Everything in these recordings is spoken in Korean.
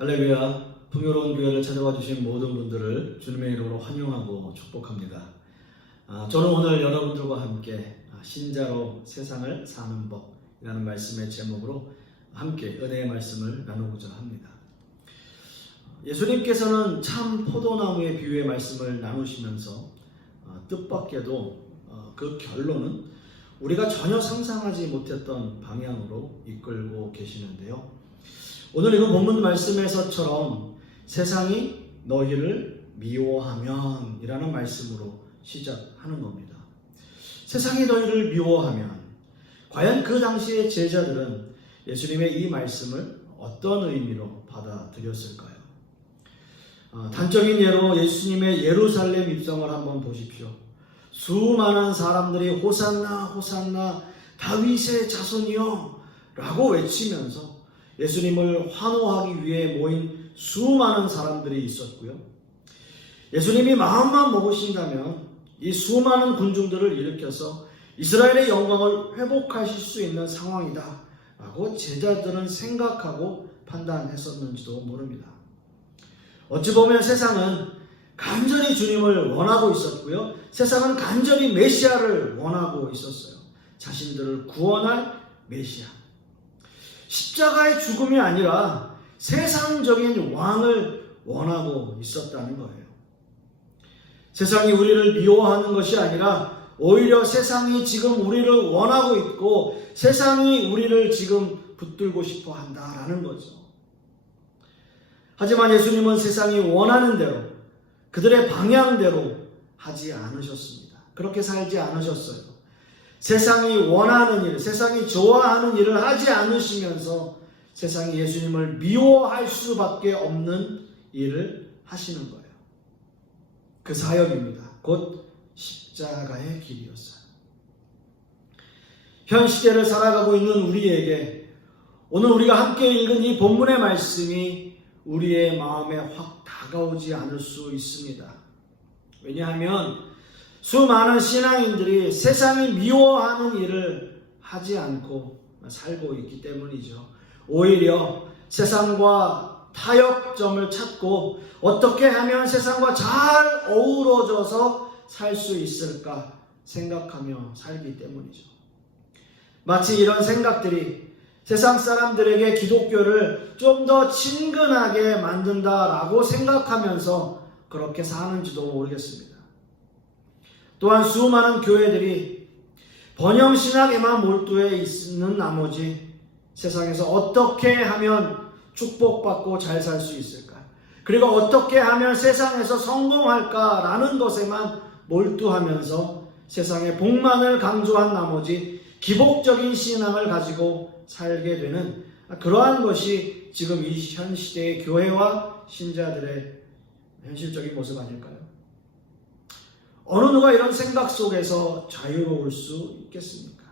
할렐루야. 풍요로운 교회를 찾아와 주신 모든 분들을 주님의 이름으로 환영하고 축복합니다. 저는 오늘 여러분들과 함께 신자로 세상을 사는 법이라는 말씀의 제목으로 함께 은혜의 말씀을 나누고자 합니다. 예수님께서는 참 포도나무의 비유의 말씀을 나누시면서 뜻밖에도 그 결론은 우리가 전혀 상상하지 못했던 방향으로 이끌고 계시는데요. 오늘 이거 본문 말씀에서처럼 세상이 너희를 미워하면 이라는 말씀으로 시작하는 겁니다. 세상이 너희를 미워하면 과연 그 당시의 제자들은 예수님의 이 말씀을 어떤 의미로 받아들였을까요? 단적인 예로 예수님의 예루살렘 입성을 한번 보십시오. 수많은 사람들이 호산나 호산나 다윗의 자손이여 라고 외치면서 예수님을 환호하기 위해 모인 수많은 사람들이 있었고요. 예수님이 마음만 먹으신다면 이 수많은 군중들을 일으켜서 이스라엘의 영광을 회복하실 수 있는 상황이다 라고 제자들은 생각하고 판단했었는지도 모릅니다. 어찌 보면 세상은 간절히 주님을 원하고 있었고요. 세상은 간절히 메시아를 원하고 있었어요. 자신들을 구원할 메시아. 십자가의 죽음이 아니라 세상적인 왕을 원하고 있었다는 거예요. 세상이 우리를 미워하는 것이 아니라 오히려 세상이 지금 우리를 원하고 있고 세상이 우리를 지금 붙들고 싶어 한다라는 거죠. 하지만 예수님은 세상이 원하는 대로 그들의 방향대로 하지 않으셨습니다. 그렇게 살지 않으셨어요. 세상이 원하는 일, 세상이 좋아하는 일을 하지 않으시면서 세상이 예수님을 미워할 수밖에 없는 일을 하시는 거예요. 그 사역입니다. 곧 십자가의 길이었어요. 현 시대를 살아가고 있는 우리에게 오늘 우리가 함께 읽은 이 본문의 말씀이 우리의 마음에 확 다가오지 않을 수 있습니다. 왜냐하면 수많은 신앙인들이 세상이 미워하는 일을 하지 않고 살고 있기 때문이죠. 오히려 세상과 타협점을 찾고 어떻게 하면 세상과 잘 어우러져서 살 수 있을까 생각하며 살기 때문이죠. 마치 이런 생각들이 세상 사람들에게 기독교를 좀 더 친근하게 만든다라고 생각하면서 그렇게 사는지도 모르겠습니다. 또한 수많은 교회들이 번영신학에만 몰두해 있는 나머지 세상에서 어떻게 하면 축복받고 잘 살 수 있을까? 그리고 어떻게 하면 세상에서 성공할까라는 것에만 몰두하면서 세상의 복만을 강조한 나머지 기복적인 신앙을 가지고 살게 되는 그러한 것이 지금 이 현 시대의 교회와 신자들의 현실적인 모습 아닐까요? 어느 누가 이런 생각 속에서 자유로울 수 있겠습니까?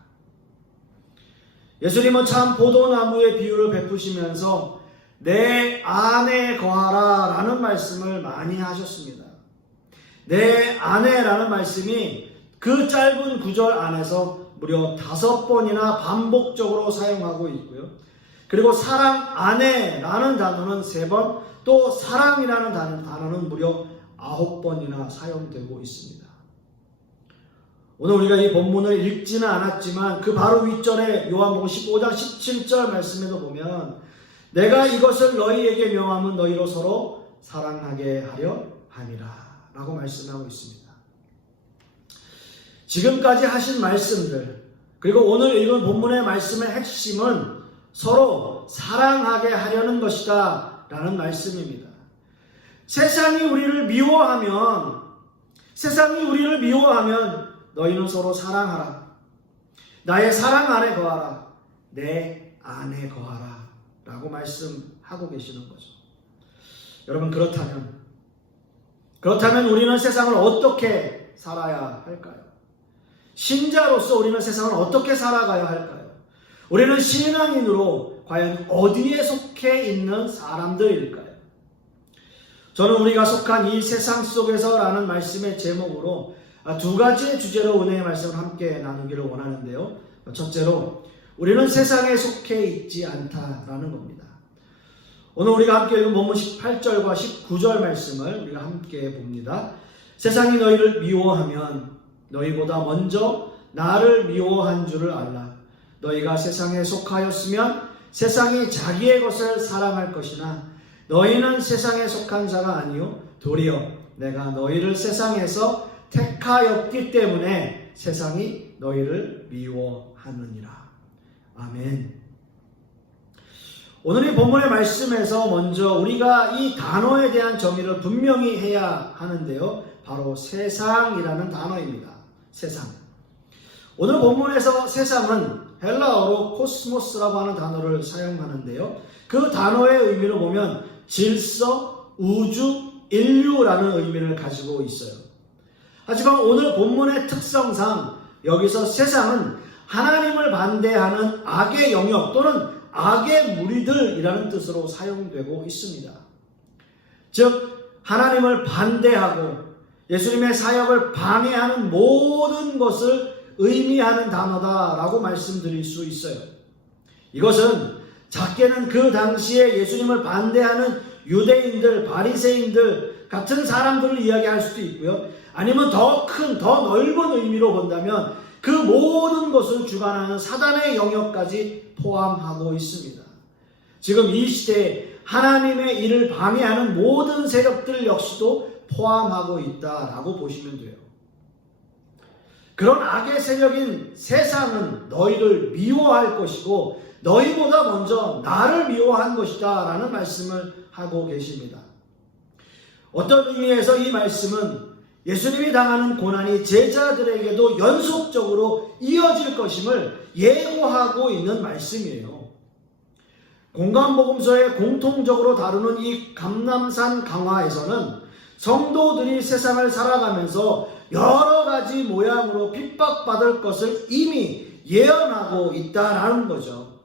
예수님은 참 포도나무의 비유를 베푸시면서 내 안에 거하라 라는 말씀을 많이 하셨습니다. 내 안에라는 말씀이 그 짧은 구절 안에서 무려 5번이나 반복적으로 사용하고 있고요. 그리고 사랑 안에라는 단어는 3번, 또 사랑이라는 단어는 무려 9번이나 사용되고 있습니다. 오늘 우리가 이 본문을 읽지는 않았지만 그 바로 윗절에 요한복음 15장 17절 말씀에도 보면 내가 이것을 너희에게 명함은 너희로 서로 사랑하게 하려 함이라 라고 말씀하고 있습니다. 지금까지 하신 말씀들 그리고 오늘 읽은 본문의 말씀의 핵심은 서로 사랑하게 하려는 것이다 라는 말씀입니다. 세상이 우리를 미워하면 너희는 서로 사랑하라. 나의 사랑 안에 거하라. 내 안에 거하라. 라고 말씀하고 계시는 거죠. 여러분 그렇다면 우리는 세상을 어떻게 살아야 할까요? 신자로서 우리는 세상을 어떻게 살아가야 할까요? 우리는 신앙인으로 과연 어디에 속해 있는 사람들일까요? 저는 우리가 속한 이 세상 속에서라는 말씀의 제목으로 2가지의 주제로 은혜의 말씀을 함께 나누기를 원하는데요. 첫째로 우리는 세상에 속해 있지 않다라는 겁니다. 오늘 우리가 함께 읽은 본문 18절과 19절 말씀을 우리가 함께 봅니다. 세상이 너희를 미워하면 너희보다 먼저 나를 미워한 줄을 알라. 너희가 세상에 속하였으면 세상이 자기의 것을 사랑할 것이나 너희는 세상에 속한 자가 아니요 도리어 내가 너희를 세상에서 택하였기 때문에 세상이 너희를 미워하느니라. 아멘. 오늘 이 본문의 말씀에서 먼저 우리가 이 단어에 대한 정의를 분명히 해야 하는데요. 바로 세상이라는 단어입니다. 세상. 오늘 본문에서 세상은 헬라어로 코스모스라고 하는 단어를 사용하는데요. 그 단어의 의미를 보면 질서, 우주, 인류라는 의미를 가지고 있어요. 하지만 오늘 본문의 특성상 여기서 세상은 하나님을 반대하는 악의 영역 또는 악의 무리들이라는 뜻으로 사용되고 있습니다. 즉 하나님을 반대하고 예수님의 사역을 방해하는 모든 것을 의미하는 단어다라고 말씀드릴 수 있어요. 이것은 작게는 그 당시에 예수님을 반대하는 유대인들, 바리새인들 같은 사람들을 이야기할 수도 있고요. 아니면 더 큰, 더 넓은 의미로 본다면 그 모든 것을 주관하는 사단의 영역까지 포함하고 있습니다. 지금 이 시대에 하나님의 일을 방해하는 모든 세력들 역시도 포함하고 있다라고 보시면 돼요. 그런 악의 세력인 세상은 너희를 미워할 것이고 너희보다 먼저 나를 미워한 것이다 라는 말씀을 하고 계십니다. 어떤 의미에서 이 말씀은 예수님이 당하는 고난이 제자들에게도 연속적으로 이어질 것임을 예고하고 있는 말씀이에요. 공간복음서에 공통적으로 다루는 이 감람산 강화에서는 성도들이 세상을 살아가면서 여러 가지 모양으로 핍박받을 것을 이미 예언하고 있다라는 거죠.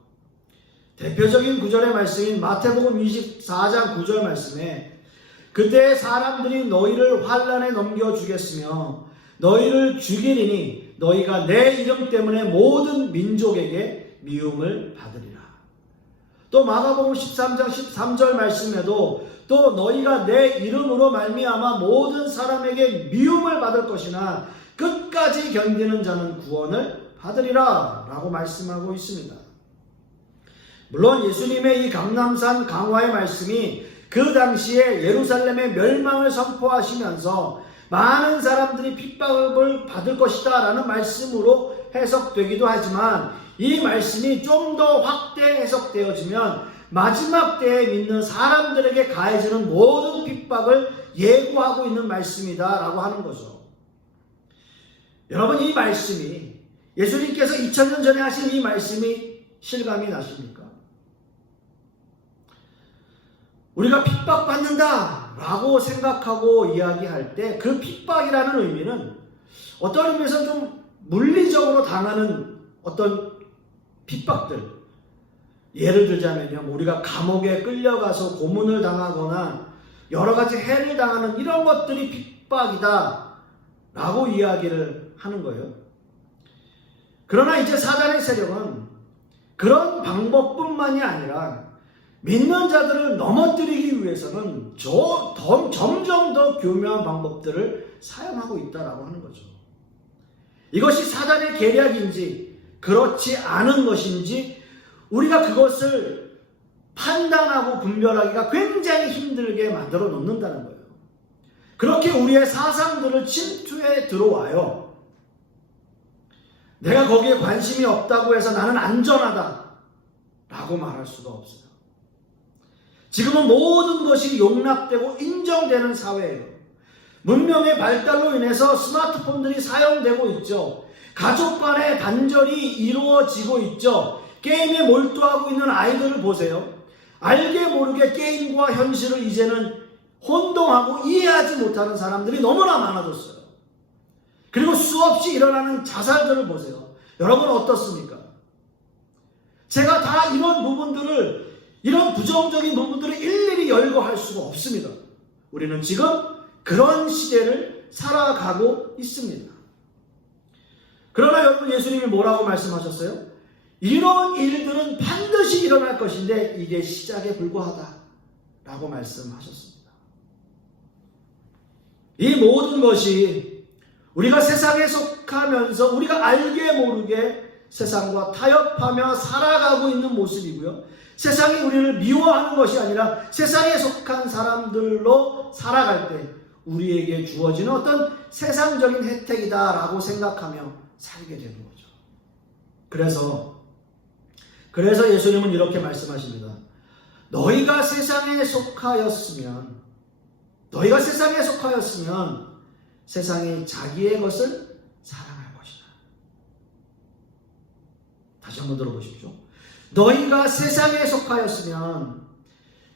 대표적인 구절의 말씀인 마태복음 24장 9절 말씀에 그때 사람들이 너희를 환난에 넘겨주겠으며 너희를 죽이리니 너희가 내 이름 때문에 모든 민족에게 미움을 받으리라. 또 마가복음 13장 13절 말씀에도 또 너희가 내 이름으로 말미암아 모든 사람에게 미움을 받을 것이나 끝까지 견디는 자는 구원을 받으리라 라고 말씀하고 있습니다. 물론 예수님의 이 감람산 강화의 말씀이 그 당시에 예루살렘의 멸망을 선포하시면서 많은 사람들이 핍박을 받을 것이다 라는 말씀으로 해석되기도 하지만 이 말씀이 좀 더 확대 해석되어지면 마지막 때에 믿는 사람들에게 가해지는 모든 핍박을 예고하고 있는 말씀이다 라고 하는 거죠. 여러분, 이 말씀이 예수님께서 2000년 전에 하신 이 말씀이 실감이 나십니까? 우리가 핍박받는다 라고 생각하고 이야기할 때 그 핍박이라는 의미는 어떤 의미에서 좀 물리적으로 당하는 어떤 핍박들, 예를 들자면요, 우리가 감옥에 끌려가서 고문을 당하거나 여러 가지 해를 당하는 이런 것들이 핍박이다 라고 이야기를 하는 거예요. 그러나 이제 사단의 세력은 그런 방법뿐만이 아니라 믿는 자들을 넘어뜨리기 위해서는 점점 더 교묘한 방법들을 사용하고 있다라고 하는 거죠. 이것이 사단의 계략인지 그렇지 않은 것인지 우리가 그것을 판단하고 분별하기가 굉장히 힘들게 만들어 놓는다는 거예요. 그렇게 우리의 사상들을 침투해 들어와요. 내가 거기에 관심이 없다고 해서 나는 안전하다 라고 말할 수가 없어요. 지금은 모든 것이 용납되고 인정되는 사회예요. 문명의 발달로 인해서 스마트폰들이 사용되고 있죠. 가족 간의 단절이 이루어지고 있죠. 게임에 몰두하고 있는 아이들을 보세요. 알게 모르게 게임과 현실을 이제는 혼동하고 이해하지 못하는 사람들이 너무나 많아졌어요. 그리고 수없이 일어나는 자살들을 보세요. 여러분 어떻습니까? 제가 다 이런 부정적인 부분들을 일일이 열거할 수가 없습니다. 우리는 지금 그런 시대를 살아가고 있습니다. 그러나 여러분, 예수님이 뭐라고 말씀하셨어요? 이런 일들은 반드시 일어날 것인데 이게 시작에 불과하다 라고 말씀하셨습니다. 이 모든 것이 우리가 세상에 속하면서 우리가 알게 모르게 세상과 타협하며 살아가고 있는 모습이고요. 세상이 우리를 미워하는 것이 아니라 세상에 속한 사람들로 살아갈 때 우리에게 주어지는 어떤 세상적인 혜택이다라고 생각하며 살게 되는 거죠. 그래서 예수님은 이렇게 말씀하십니다. 너희가 세상에 속하였으면 세상이 자기의 것을 사랑할 것이다. 다시 한번 들어보십시오. 너희가 세상에 속하였으면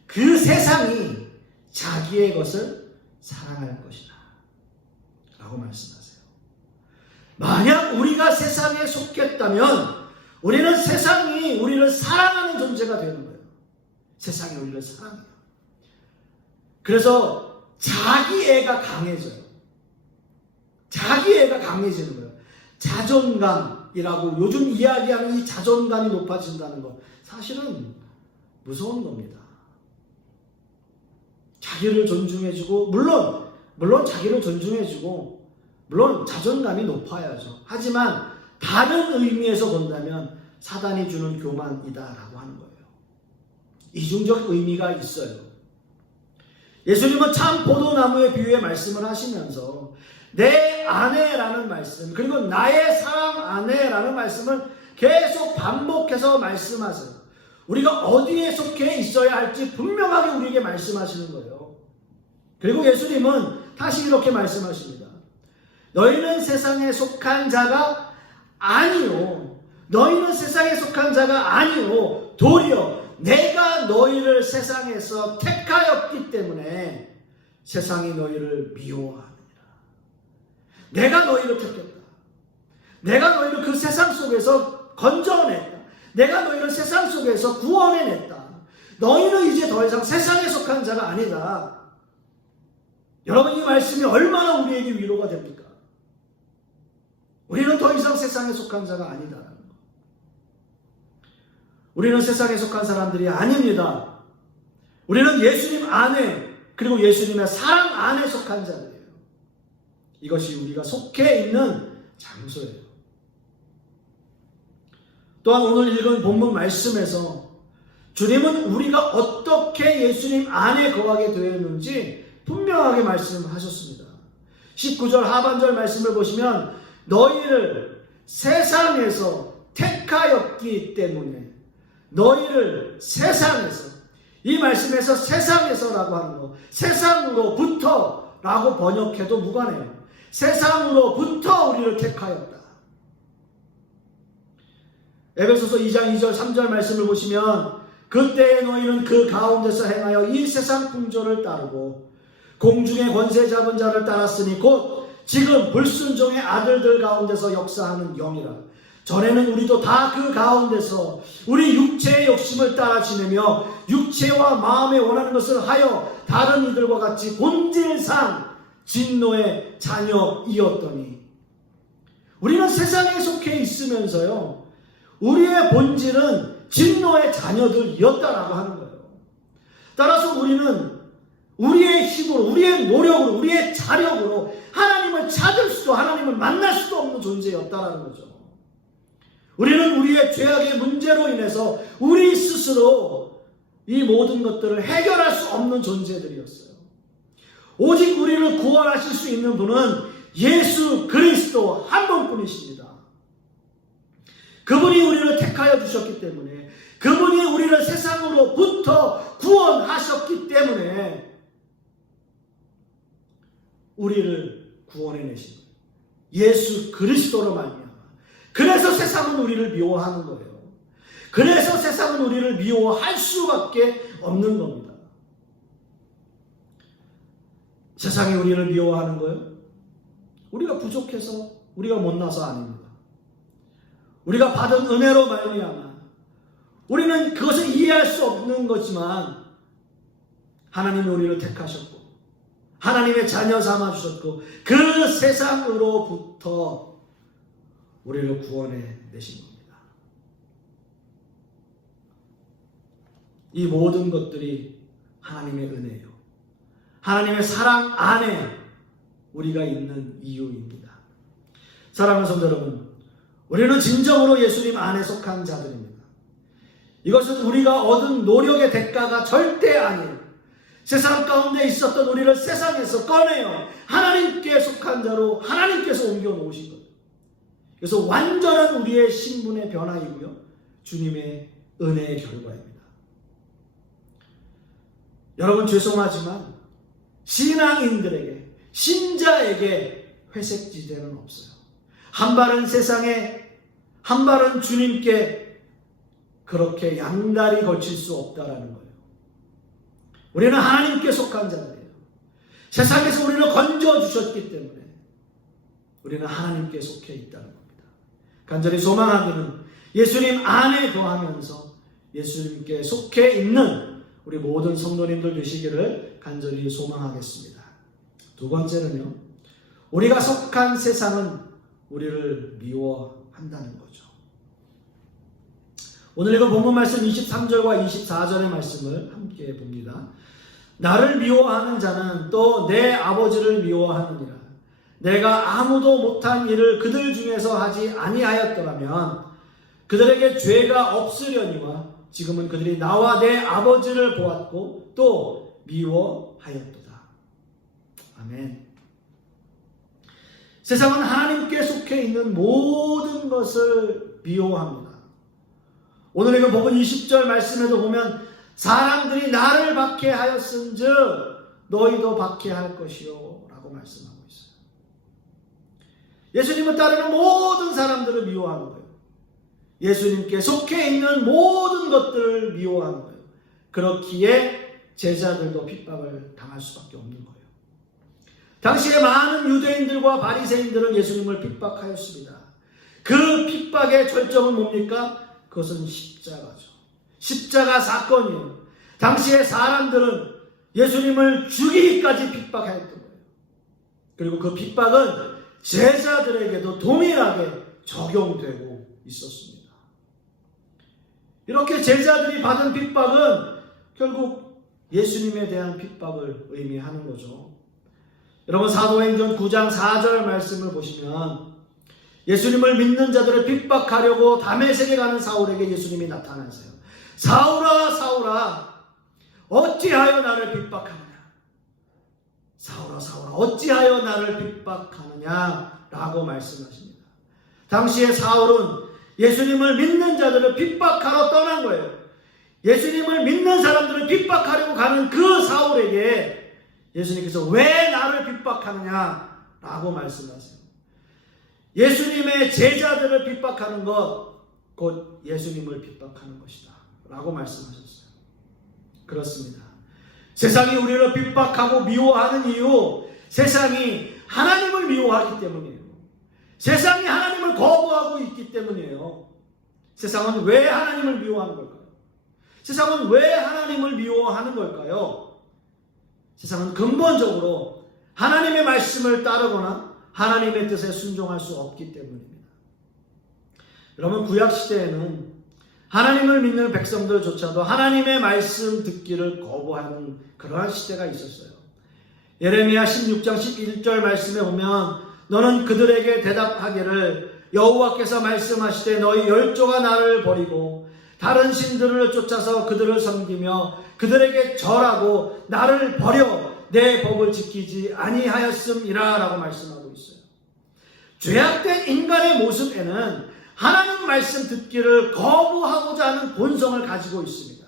그 세상이 자기의 것을 사랑할 것이다. 라고 말씀하세요. 만약 우리가 세상에 속했다면 우리는 세상이 우리를 사랑하는 존재가 되는 거예요. 세상이 우리를 사랑해요. 그래서 자기애가 강해져요. 자기애가 강해지는 거예요. 자존감이라고 요즘 이야기하는 이 자존감이 높아진다는 거 사실은 무서운 겁니다. 자기를 존중해주고 물론 자기를 존중해주고 물론 자존감이 높아야죠. 하지만 다른 의미에서 본다면 사단이 주는 교만이다라고 하는 거예요. 이중적 의미가 있어요. 예수님은 참 포도나무의 비유의 말씀을 하시면서 내 아내라는 말씀 그리고 나의 사랑 아내라는 말씀을 계속 반복해서 말씀하세요. 우리가 어디에 속해 있어야 할지 분명하게 우리에게 말씀하시는 거예요. 그리고 예수님은 다시 이렇게 말씀하십니다. 너희는 세상에 속한 자가 아니요. 너희는 세상에 속한 자가 아니요. 도리어 내가 너희를 세상에서 택하였기 때문에 세상이 너희를 미워하느니라. 내가 너희를 택했다. 내가 너희를 그 세상 속에서 건져냈다. 내가 너희를 세상 속에서 구원해냈다. 너희는 이제 더 이상 세상에 속한 자가 아니다. 여러분 이 말씀이 얼마나 우리에게 위로가 됩니까? 우리는 더 이상 세상에 속한 자가 아니다. 우리는 세상에 속한 사람들이 아닙니다. 우리는 예수님 안에 그리고 예수님의 사랑 안에 속한 자들이에요. 이것이 우리가 속해 있는 장소예요. 또한 오늘 읽은 본문 말씀에서 주님은 우리가 어떻게 예수님 안에 거하게 되었는지 분명하게 말씀하셨습니다. 19절 하반절 말씀을 보시면 너희를 세상에서 택하였기 때문에 너희를 세상에서 이 말씀에서 세상에서라고 하는 거 세상으로부터 라고 번역해도 무관해요. 세상으로부터 우리를 택하였다. 에베소서 2장 2절 3절 말씀을 보시면 그때에 너희는 그 가운데서 행하여 이 세상 풍조를 따르고 공중의 권세 잡은 자를 따랐으니 곧 지금 불순종의 아들들 가운데서 역사하는 영이라. 전에는 우리도 다 그 가운데서 우리 육체의 욕심을 따라 지내며 육체와 마음에 원하는 것을 하여 다른 이들과 같이 본질상 진노의 자녀이었더니 우리는 세상에 속해 있으면서요 우리의 본질은 진노의 자녀들이었다라고 하는 거예요. 따라서 우리는 우리의 힘으로 우리의 노력으로 우리의 자력으로 하나님을 찾을 수도 하나님을 만날 수도 없는 존재였다라는 거죠. 우리는 우리의 죄악의 문제로 인해서 우리 스스로 이 모든 것들을 해결할 수 없는 존재들이었어요. 오직 우리를 구원하실 수 있는 분은 예수 그리스도 한 분뿐이십니다. 그분이 우리를 택하여 주셨기 때문에 그분이 우리를 세상으로부터 구원하셨기 때문에 우리를 구원해내신 거예요. 예수 그리스도로 말미암아. 그래서 세상은 우리를 미워하는 거예요. 그래서 세상은 우리를 미워할 수밖에 없는 겁니다. 세상이 우리를 미워하는 거예요? 우리가 부족해서 우리가 못나서 아닙니다. 우리가 받은 은혜로 말미암아 우리는 그것을 이해할 수 없는 거지만 하나님이 우리를 택하셨고 하나님의 자녀 삼아주셨고 그 세상으로부터 우리를 구원해 내신 겁니다. 이 모든 것들이 하나님의 은혜요. 하나님의 사랑 안에 우리가 있는 이유입니다. 사랑하는 성도 여러분, 우리는 진정으로 예수님 안에 속한 자들입니다. 이것은 우리가 얻은 노력의 대가가 절대 아니에요. 세상 가운데 있었던 우리를 세상에서 꺼내어 하나님께 속한 자로 하나님께서 옮겨 놓으신 거예요. 그래서 완전한 우리의 신분의 변화이고요, 주님의 은혜의 결과입니다. 여러분, 죄송하지만 신앙인들에게, 신자에게 회색지대는 없어요. 한 발은 세상에, 한 발은 주님께 그렇게 양다리 걸칠 수 없다라는 거예요. 우리는 하나님께 속한 자들이에요. 세상에서 우리를 건져주셨기 때문에 우리는 하나님께 속해 있다는 겁니다. 간절히 소망하기는 예수님 안에 거하면서 예수님께 속해 있는 우리 모든 성도님들 되시기를 간절히 소망하겠습니다. 두 번째는요, 우리가 속한 세상은 우리를 미워한다는 거죠. 오늘 읽은 본문 말씀 23절과 24절의 말씀을 함께 봅니다. 나를 미워하는 자는 또 내 아버지를 미워하느니라. 내가 아무도 못한 일을 그들 중에서 하지 아니하였더라면 그들에게 죄가 없으려니와 지금은 그들이 나와 내 아버지를 보았고 또 미워하였도다. 아멘. 세상은 하나님께 속해 있는 모든 것을 미워합니다. 오늘 읽은 복음 20절 말씀에도 보면 사람들이 나를 박해하였은즉 너희도 박해할 것이요 라고 말씀하고 있어요. 예수님을 따르는 모든 사람들을 미워하는 거예요. 예수님께 속해 있는 모든 것들을 미워하는 거예요. 그렇기에 제자들도 핍박을 당할 수밖에 없는 거예요. 당시에 많은 유대인들과 바리새인들은 예수님을 핍박하였습니다. 그 핍박의 절정은 뭡니까? 그것은 십자가죠. 십자가 사건이에요. 당시에 사람들은 예수님을 죽이기까지 핍박하였던 거예요. 그리고 그 핍박은 제자들에게도 동일하게 적용되고 있었습니다. 이렇게 제자들이 받은 핍박은 결국 예수님에 대한 핍박을 의미하는 거죠. 여러분, 사도행전 9장 4절 말씀을 보시면 예수님을 믿는 자들을 핍박하려고 다메섹에 가는 사울에게 예수님이 나타나세요. 사울아, 사울아, 어찌하여 나를 핍박하느냐? 사울아, 사울아, 어찌하여 나를 핍박하느냐? 라고 말씀하십니다. 당시에 사울은 예수님을 믿는 자들을 핍박하러 떠난 거예요. 예수님을 믿는 사람들을 핍박하려고 가는 그 사울에게 예수님께서 왜 나를 핍박하느냐? 라고 말씀하세요. 예수님의 제자들을 핍박하는 것, 곧 예수님을 핍박하는 것이다 라고 말씀하셨어요. 그렇습니다. 세상이 우리를 핍박하고 미워하는 이유, 세상이 하나님을 미워하기 때문이에요. 세상이 하나님을 거부하고 있기 때문이에요. 세상은 왜 하나님을 미워하는 걸까요? 세상은 왜 하나님을 미워하는 걸까요? 세상은 근본적으로 하나님의 말씀을 따르거나 하나님의 뜻에 순종할 수 없기 때문입니다. 여러분, 구약시대에는 하나님을 믿는 백성들조차도 하나님의 말씀 듣기를 거부하는 그러한 시대가 있었어요. 예레미야 16장 11절 말씀에 보면 너는 그들에게 대답하기를 여호와께서 말씀하시되 너희 열조가 나를 버리고 다른 신들을 쫓아서 그들을 섬기며 그들에게 절하고 나를 버려 내 법을 지키지 아니하였음이라 라고 말씀하고 있어요. 죄악된 인간의 모습에는 하나님 말씀 듣기를 거부하고자 하는 본성을 가지고 있습니다.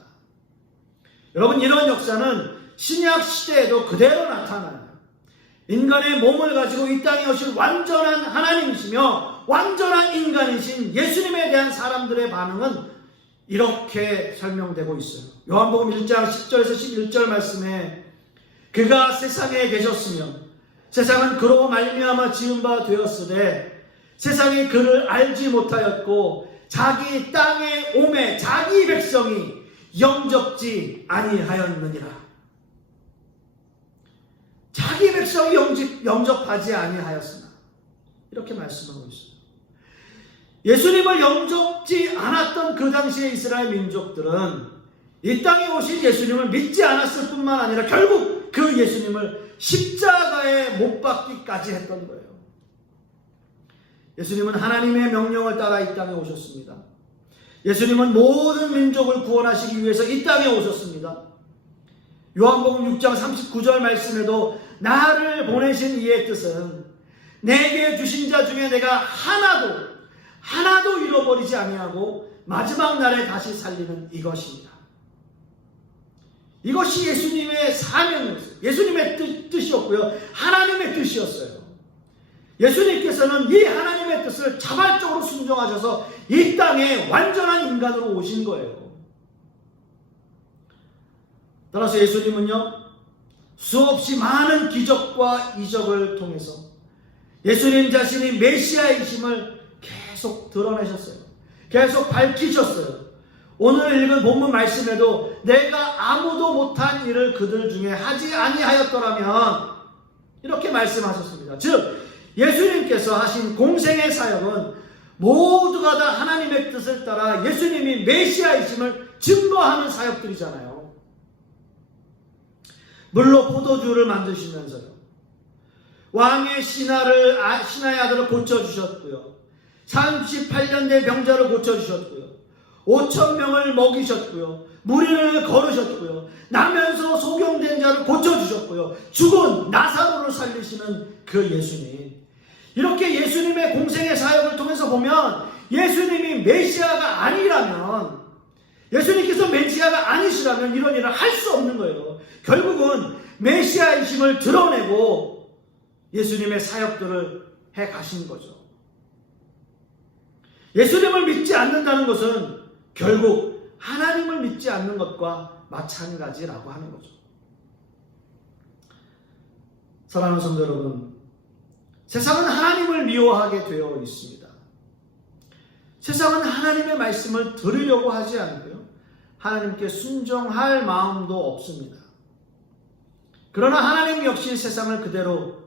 여러분, 이런 역사는 신약 시대에도 그대로 나타나요. 인간의 몸을 가지고 이 땅에 오신 완전한 하나님이시며 완전한 인간이신 예수님에 대한 사람들의 반응은 이렇게 설명되고 있어요. 요한복음 1장 10절에서 11절 말씀에 그가 세상에 계셨으며 세상은 그로 말미암아 지은 바 되었으되 세상이 그를 알지 못하였고 자기 땅에 오매 자기 백성이 영접지 아니하였느니라. 자기 백성이 영접하지 아니하였으나 이렇게 말씀하고 있어요. 예수님을 영접지 않았던 그 당시의 이스라엘 민족들은 이 땅에 오신 예수님을 믿지 않았을 뿐만 아니라 결국 그 예수님을 십자가에 못 박기까지 했던 거예요. 예수님은 하나님의 명령을 따라 이 땅에 오셨습니다. 예수님은 모든 민족을 구원하시기 위해서 이 땅에 오셨습니다. 요한복음 6장 39절 말씀에도 나를 보내신 이의 뜻은 내게 주신 자 중에 내가 하나도 잃어버리지 아니하고 마지막 날에 다시 살리는 이것입니다. 이것이 예수님의 사명이었어요. 예수님의 뜻이었고요. 하나님의 뜻이었어요. 예수님께서는 이 하나님의 뜻을 자발적으로 순종하셔서 이 땅에 완전한 인간으로 오신 거예요. 따라서 예수님은요, 수없이 많은 기적과 이적을 통해서 예수님 자신이 메시아이심을 계속 드러내셨어요. 계속 밝히셨어요. 오늘 읽은 본문 말씀에도 내가 아무도 못한 일을 그들 중에 하지 아니하였더라면 이렇게 말씀하셨습니다. 즉 예수님께서 하신 공생의 사역은 모두가 다 하나님의 뜻을 따라 예수님이 메시아이심을 증거하는 사역들이잖아요. 물로 포도주를 만드시면서요, 왕의 신하의 아들을 고쳐주셨고요, 38년 된 병자를 고쳐주셨고요, 5,000명을 먹이셨고요, 무리를 걸으셨고요, 나면서 소경된 자를 고쳐주셨고요, 죽은 나사로를 살리시는 그 예수님. 이렇게 예수님의 공생의 사역을 통해서 보면 예수님이 메시아가 아니라면, 예수님께서 메시아가 아니시라면 이런 일을 할 수 없는 거예요. 결국은 메시아이심을 드러내고 예수님의 사역들을 해 가신 거죠. 예수님을 믿지 않는다는 것은 결국 하나님을 믿지 않는 것과 마찬가지라고 하는 거죠. 사랑하는 성도 여러분, 세상은 하나님을 미워하게 되어 있습니다. 세상은 하나님의 말씀을 들으려고 하지 않고요, 하나님께 순종할 마음도 없습니다. 그러나 하나님 역시 세상을 그대로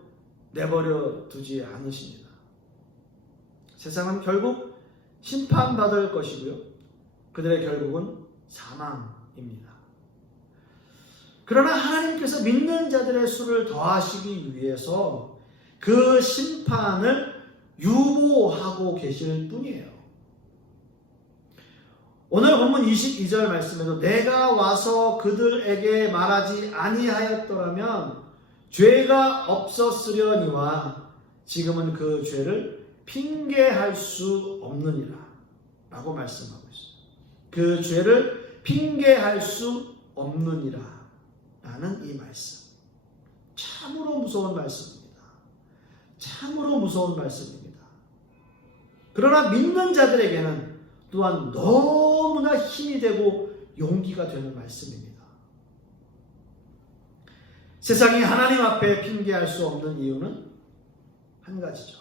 내버려 두지 않으십니다. 세상은 결국 심판받을 것이고요, 그들의 결국은 사망입니다. 그러나 하나님께서 믿는 자들의 수를 더하시기 위해서 그 심판을 유보하고 계실 뿐이에요. 오늘 본문 22절 말씀에도 내가 와서 그들에게 말하지 아니하였더라면 죄가 없었으려니와 지금은 그 죄를 핑계할 수 없느니라 라고 말씀하고 있어요. 그 죄를 핑계할 수 없느니라 라는 이 말씀, 참으로 무서운 말씀입니다. 참으로 무서운 말씀입니다. 그러나 믿는 자들에게는 또한 너무나 힘이 되고 용기가 되는 말씀입니다. 세상이 하나님 앞에 핑계할 수 없는 이유는 한 가지죠.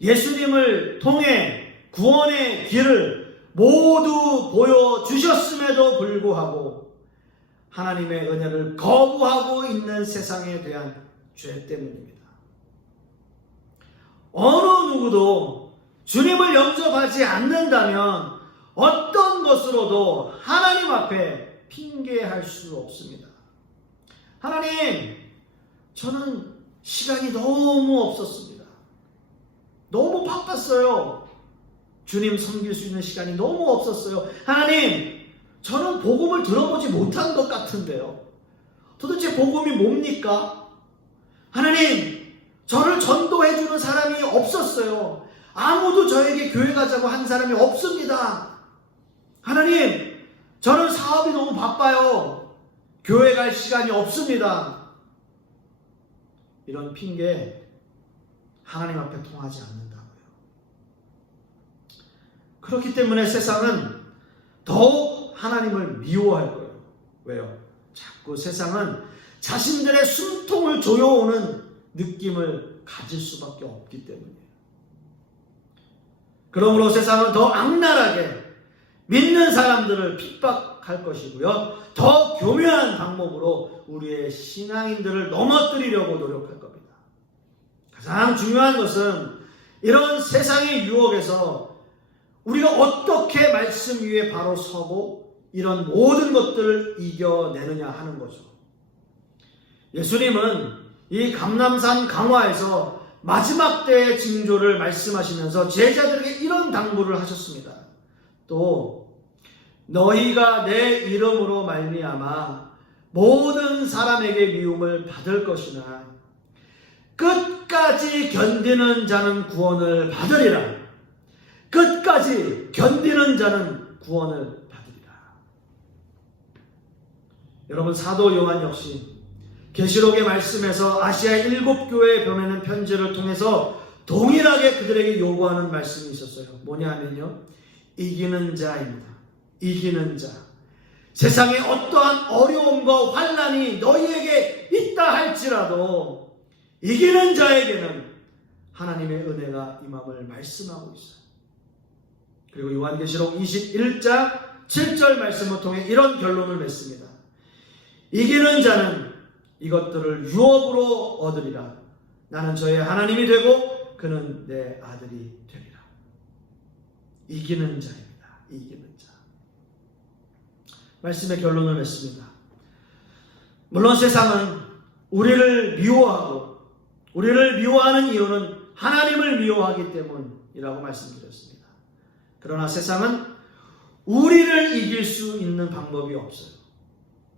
예수님을 통해 구원의 길을 모두 보여주셨음에도 불구하고 하나님의 은혜를 거부하고 있는 세상에 대한 죄 때문입니다. 어느 누구도 주님을 영접하지 않는다면 어떤 것으로도 하나님 앞에 핑계할 수 없습니다. 하나님, 저는 시간이 너무 없었습니다. 너무 바빴어요. 주님 섬길 수 있는 시간이 너무 없었어요. 하나님, 저는 복음을 들어보지 못한 것 같은데요. 도대체 복음이 뭡니까? 하나님, 저를 전도해주는 사람이 없었어요. 아무도 저에게 교회 가자고 한 사람이 없습니다. 하나님, 저는 사업이 너무 바빠요. 교회 갈 시간이 없습니다. 이런 핑계 하나님 앞에 통하지 않는다고요. 그렇기 때문에 세상은 더욱 하나님을 미워할 거예요. 왜요? 자꾸 세상은 자신들의 숨통을 조여오는 느낌을 가질 수밖에 없기 때문이에요. 그러므로 세상은 더 악랄하게 믿는 사람들을 핍박할 것이고요, 더 교묘한 방법으로 우리의 신앙인들을 넘어뜨리려고 노력할 겁니다. 가장 중요한 것은 이런 세상의 유혹에서 우리가 어떻게 말씀 위에 바로 서고 이런 모든 것들을 이겨내느냐 하는 거죠. 예수님은 이 감람산 강화에서 마지막 때의 징조를 말씀하시면서 제자들에게 이런 당부를 하셨습니다. 또 너희가 내 이름으로 말미암아 모든 사람에게 미움을 받을 것이나 끝까지 견디는 자는 구원을 받으리라. 끝까지 견디는 자는 구원을 받으리라. 여러분, 사도 요한 역시 계시록의 말씀에서 아시아의 7교회에 보내는 편지를 통해서 동일하게 그들에게 요구하는 말씀이 있었어요. 뭐냐면요, 이기는 자입니다. 이기는 자. 세상에 어떠한 어려움과 환난이 너희에게 있다 할지라도 이기는 자에게는 하나님의 은혜가 임함을 말씀하고 있어요. 그리고 요한계시록 21장 7절 말씀을 통해 이런 결론을 맺습니다. 이기는 자는 이것들을 유업으로 얻으리라. 나는 저의 하나님이 되고 그는 내 아들이 되리라. 이기는 자입니다. 이기는 자. 말씀의 결론을 맺습니다. 물론 세상은 우리를 미워하고 우리를 미워하는 이유는 하나님을 미워하기 때문이라고 말씀드렸습니다. 그러나 세상은 우리를 이길 수 있는 방법이 없어요.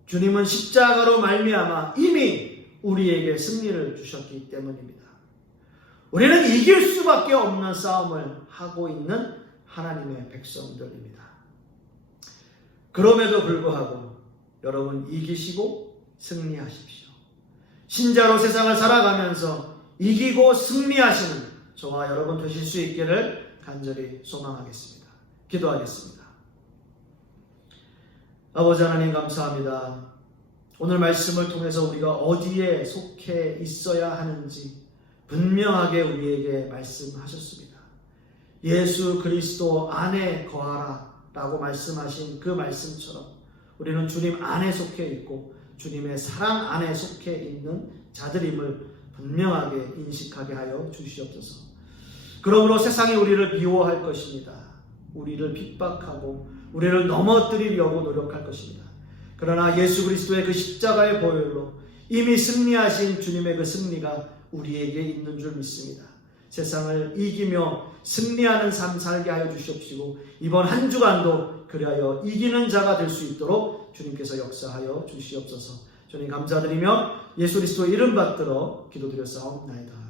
주님은 십자가로 말미암아 이미 우리에게 승리를 주셨기 때문입니다. 우리는 이길 수밖에 없는 싸움을 하고 있는 하나님의 백성들입니다. 그럼에도 불구하고 여러분 이기시고 승리하십시오. 신자로 세상을 살아가면서 이기고 승리하시는 저와 여러분 되실 수 있기를 간절히 소망하겠습니다. 기도하겠습니다. 아버지 하나님 감사합니다. 오늘 말씀을 통해서 우리가 어디에 속해 있어야 하는지 분명하게 우리에게 말씀하셨습니다. 예수 그리스도 안에 거하라 라고 말씀하신 그 말씀처럼 우리는 주님 안에 속해 있고 주님의 사랑 안에 속해 있는 자들임을 분명하게 인식하게 하여 주시옵소서. 그러므로 세상이 우리를 미워할 것입니다. 우리를 핍박하고 우리를 넘어뜨리려고 노력할 것입니다. 그러나 예수 그리스도의 그 십자가의 보혈로 이미 승리하신 주님의 그 승리가 우리에게 있는 줄 믿습니다. 세상을 이기며 승리하는 삶 살게 하여 주시옵시고 이번 한 주간도 그리하여 이기는 자가 될 수 있도록 주님께서 역사하여 주시옵소서. 주님 감사드리며 예수 그리스도 이름 받들어 기도드렸사옵나이다.